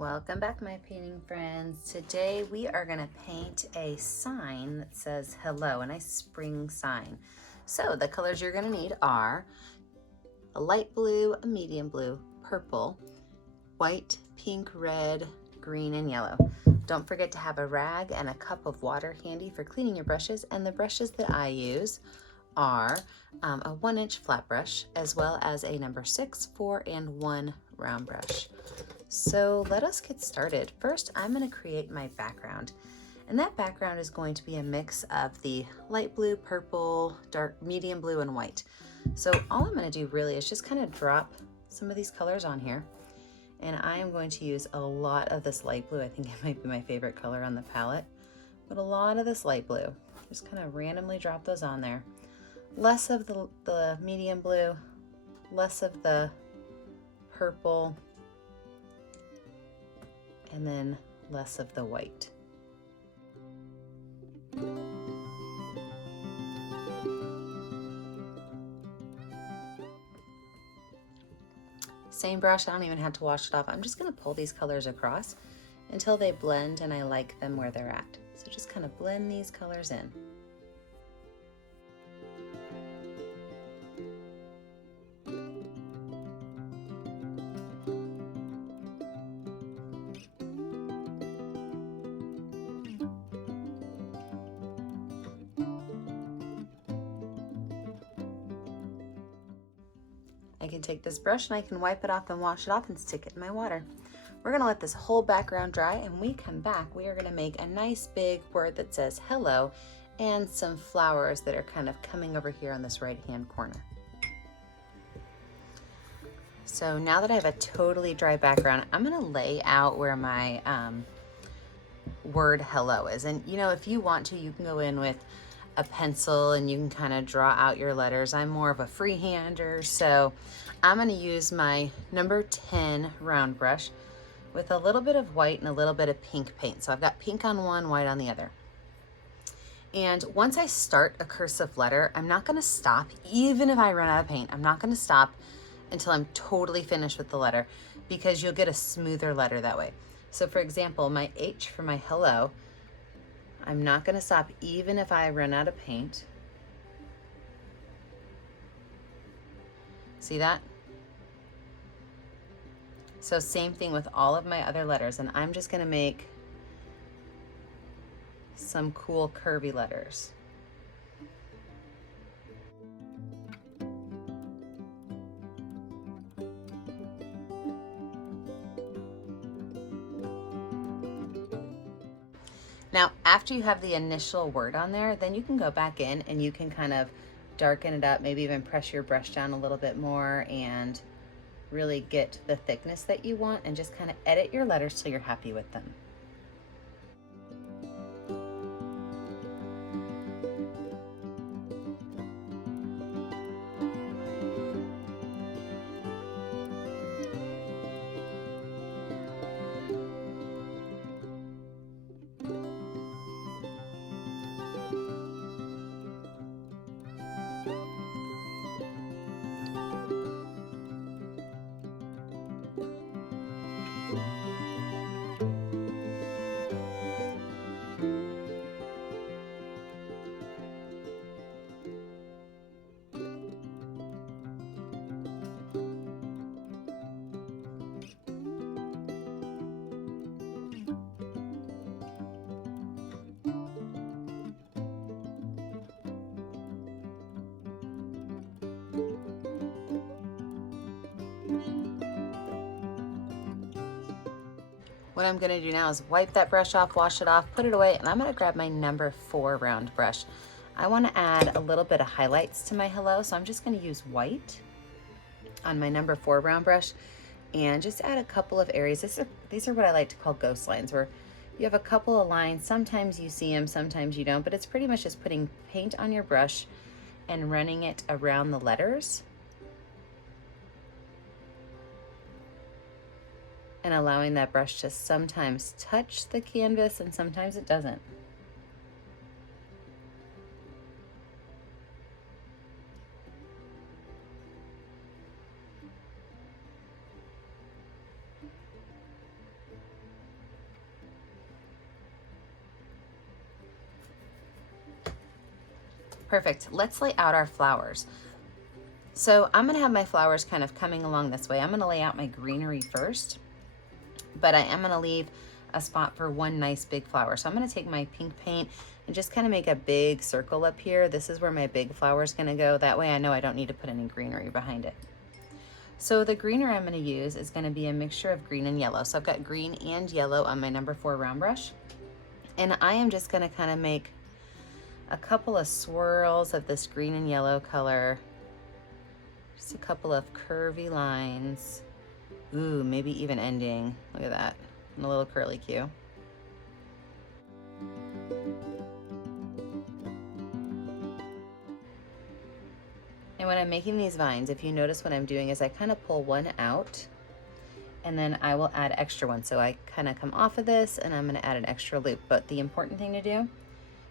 Welcome back, my painting friends. Today we are going to paint a sign that says hello, a nice spring sign. So the colors you're going to need are a light blue, a medium blue, purple, white, pink, red, green, and yellow. Don't forget to have a rag and a cup of water handy for cleaning your brushes, and the brushes that I use are a 1-inch flat brush as well as a number 6, 4, and 1 round brush. So let us get started. First, I'm going to create my background, and that background is going to be a mix of the light blue, purple, dark, medium blue, and white. So all I'm going to do really is just kind of drop some of these colors on here, and I am going to use a lot of this light blue. I think it might be my favorite color on the palette, but a lot of this light blue. Just kind of randomly drop those on there. Less of the medium blue, less of the purple, and then less of the white. Same brush, I don't even have to wash it off. I'm just gonna pull these colors across until they blend and I like them where they're at. So just kind of blend these colors in. I can take this brush and I can wipe it off and wash it off and stick it in my water. We're gonna let this whole background dry, and when we come back, we are gonna make a nice big word that says hello and some flowers that are kind of coming over here on this right-hand corner. So now that I have a totally dry background, I'm gonna lay out where my word hello is. And you know, if you want to, you can go in with a pencil and you can kind of draw out your letters. I'm more of a freehander, so I'm going to use my number 10 round brush with a little bit of white and a little bit of pink paint. So I've got pink on one, white on the other. And once I start a cursive letter, I'm not going to stop. Even if I run out of paint, I'm not going to stop until I'm totally finished with the letter, because you'll get a smoother letter that way. So for example, my H for my hello, I'm not going to stop even if I run out of paint. See that? So same thing with all of my other letters, and I'm just going to make some cool curvy letters. Now, after you have the initial word on there, then you can go back in and you can kind of darken it up, maybe even press your brush down a little bit more and really get the thickness that you want, and just kind of edit your letters till you're happy with them. What I'm going to do now is wipe that brush off, wash it off, put it away, and I'm going to grab my number 4 round brush. I want to add a little bit of highlights to my hello, so I'm just going to use white on my number 4 round brush and just add a couple of areas. These are what I like to call ghost lines, where you have a couple of lines. Sometimes you see them, sometimes you don't, but it's pretty much just putting paint on your brush and running it around the letters and allowing that brush to sometimes touch the canvas and sometimes it doesn't. Perfect. Let's lay out our flowers. So I'm gonna have my flowers kind of coming along this way. I'm gonna lay out my greenery first, but I am gonna leave a spot for one nice big flower. So I'm gonna take my pink paint and just kind of make a big circle up here. This is where my big flower is gonna go. That way I know I don't need to put any greenery behind it. So the greenery I'm gonna use is gonna be a mixture of green and yellow. So I've got green and yellow on my number 4 round brush. And I am just gonna kind of make a couple of swirls of this green and yellow color. Just a couple of curvy lines. Ooh, maybe even ending. Look at that. And a little curly Q. And when I'm making these vines, if you notice what I'm doing is I kind of pull one out and then I will add extra ones. So I kind of come off of this and I'm gonna add an extra loop. But the important thing to do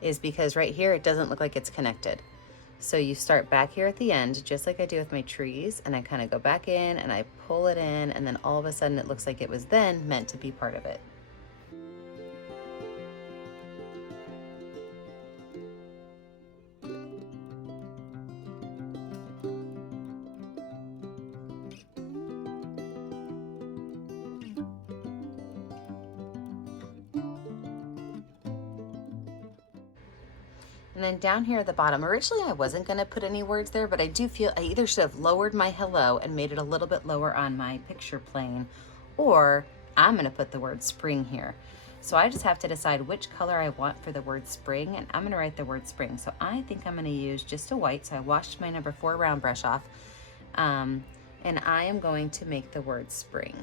is because right here, it doesn't look like it's connected. So you start back here at the end, just like I do with my trees, and I kind of go back in and I pull it in, and then all of a sudden it looks like it was then meant to be part of it. And then down here at the bottom, originally I wasn't gonna put any words there, but I do feel I either should have lowered my hello and made it a little bit lower on my picture plane, or I'm gonna put the word spring here. So I just have to decide which color I want for the word spring, and I'm gonna write the word spring. So I think I'm gonna use just a white, so I washed my number 4 round brush off, and I am going to make the word spring.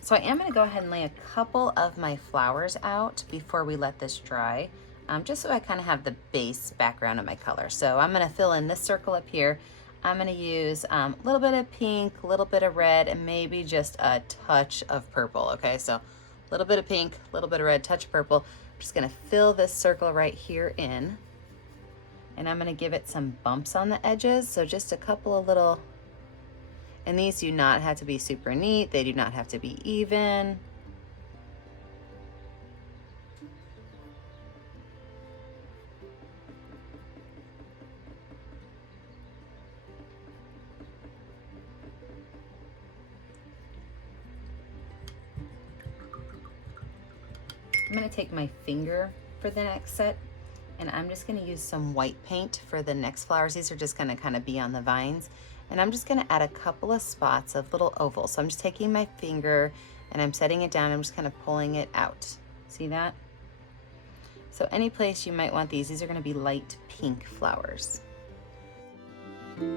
So I am gonna go ahead and lay a couple of my flowers out before we let this dry, just so I kind of have the base background of my color. So I'm gonna fill in this circle up here. I'm gonna use a little bit of pink, a little bit of red, and maybe just a touch of purple, okay? So a little bit of pink, a little bit of red, touch of purple. I'm just gonna fill this circle right here in, and I'm gonna give it some bumps on the edges, so just a couple of little. And these do not have to be super neat. They do not have to be even. I'm gonna take my finger for the next set, and I'm just gonna use some white paint for the next flowers. These are just gonna kind of be on the vines. And I'm just gonna add a couple of spots of little ovals. So I'm just taking my finger and I'm setting it down. I'm just kind of pulling it out. See that? So any place you might want these are gonna be light pink flowers. And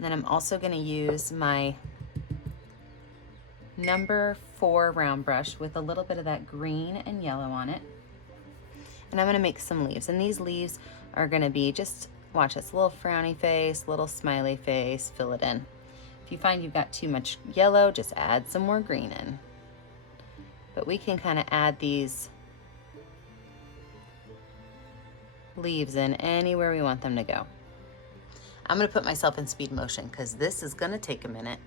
then I'm also gonna use my number 4 round brush with a little bit of that green and yellow on it. And I'm gonna make some leaves. And these leaves are gonna be just, watch this, little frowny face, little smiley face, fill it in. If you find you've got too much yellow, just add some more green in. But we can kind of add these leaves in anywhere we want them to go. I'm gonna put myself in speed motion because this is gonna take a minute.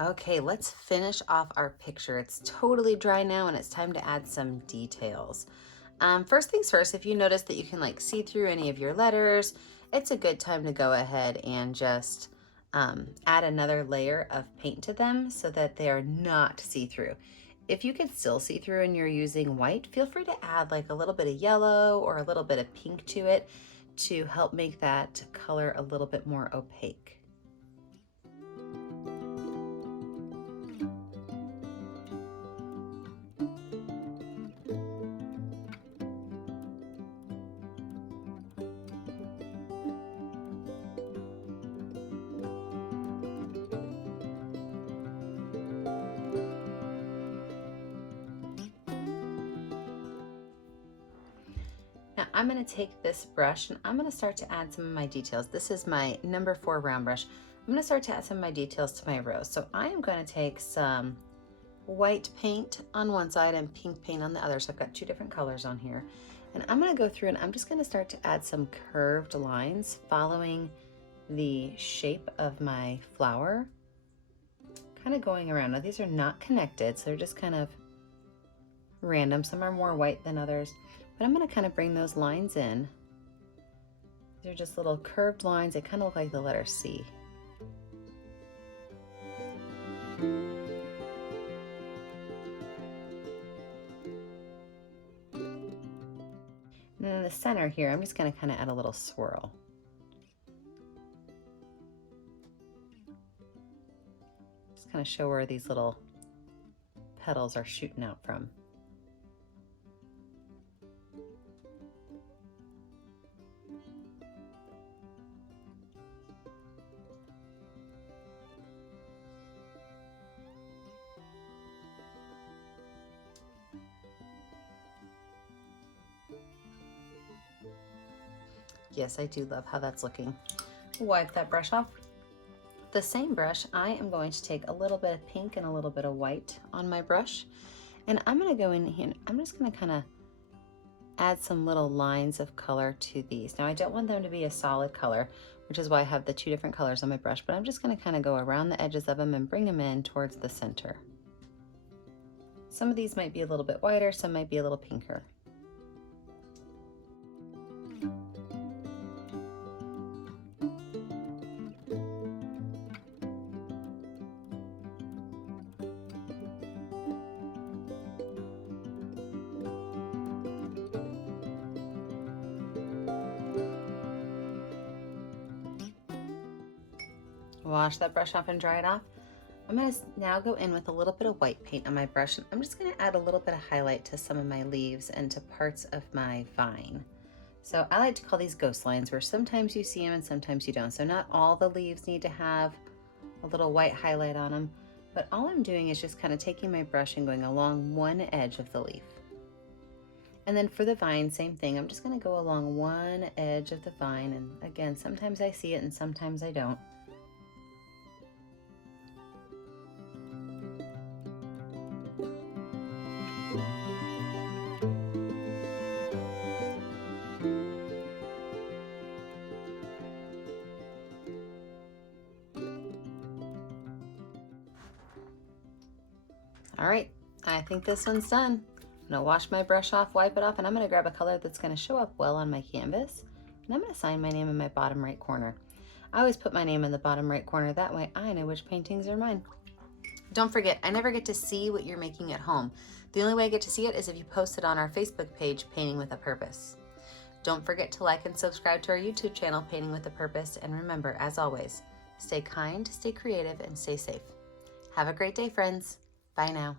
Okay, let's finish off our picture. It's totally dry now and it's time to add some details. First things first, if you notice that you can like see through any of your letters, it's a good time to go ahead and just add another layer of paint to them so that they are not see-through. If you can still see through and you're using white, feel free to add like a little bit of yellow or a little bit of pink to it to help make that color a little bit more opaque. Now I'm going to take this brush and I'm going to start to add some of my details. This is my number 4 round brush. I'm going to start to add some of my details to my rose. So I am going to take some white paint on one side and pink paint on the other. So I've got 2 different colors on here. And I'm going to go through and I'm just going to start to add some curved lines following the shape of my flower, kind of going around. Now these are not connected, so they're just kind of random. Some are more white than others. But I'm going to kind of bring those lines in. They're just little curved lines. They kind of look like the letter C. And then in the center here, I'm just going to kind of add a little swirl. Just kind of show where these little petals are shooting out from. Yes, I do love how that's looking. Wipe that brush off. The same brush, I am going to take a little bit of pink and a little bit of white on my brush. And I'm going to go in here and I'm just going to kind of add some little lines of color to these. Now I don't want them to be a solid color, which is why I have the 2 different colors on my brush, but I'm just going to kind of go around the edges of them and bring them in towards the center. Some of these might be a little bit whiter, some might be a little pinker. Wash that brush off and dry it off. I'm going to now go in with a little bit of white paint on my brush, and I'm just going to add a little bit of highlight to some of my leaves and to parts of my vine. So I like to call these ghost lines, where sometimes you see them and sometimes you don't. So not all the leaves need to have a little white highlight on them, but all I'm doing is just kind of taking my brush and going along one edge of the leaf. And then for the vine, same thing. I'm just going to go along one edge of the vine, and again, sometimes I see it and sometimes I don't. All right, I think this one's done. I'm gonna wash my brush off, wipe it off, and I'm gonna grab a color that's gonna show up well on my canvas. And I'm gonna sign my name in my bottom right corner. I always put my name in the bottom right corner. That way I know which paintings are mine. Don't forget, I never get to see what you're making at home. The only way I get to see it is if you post it on our Facebook page, Painting with a Purpose. Don't forget to like and subscribe to our YouTube channel, Painting with a Purpose. And remember, as always, stay kind, stay creative, and stay safe. Have a great day, friends. Bye now.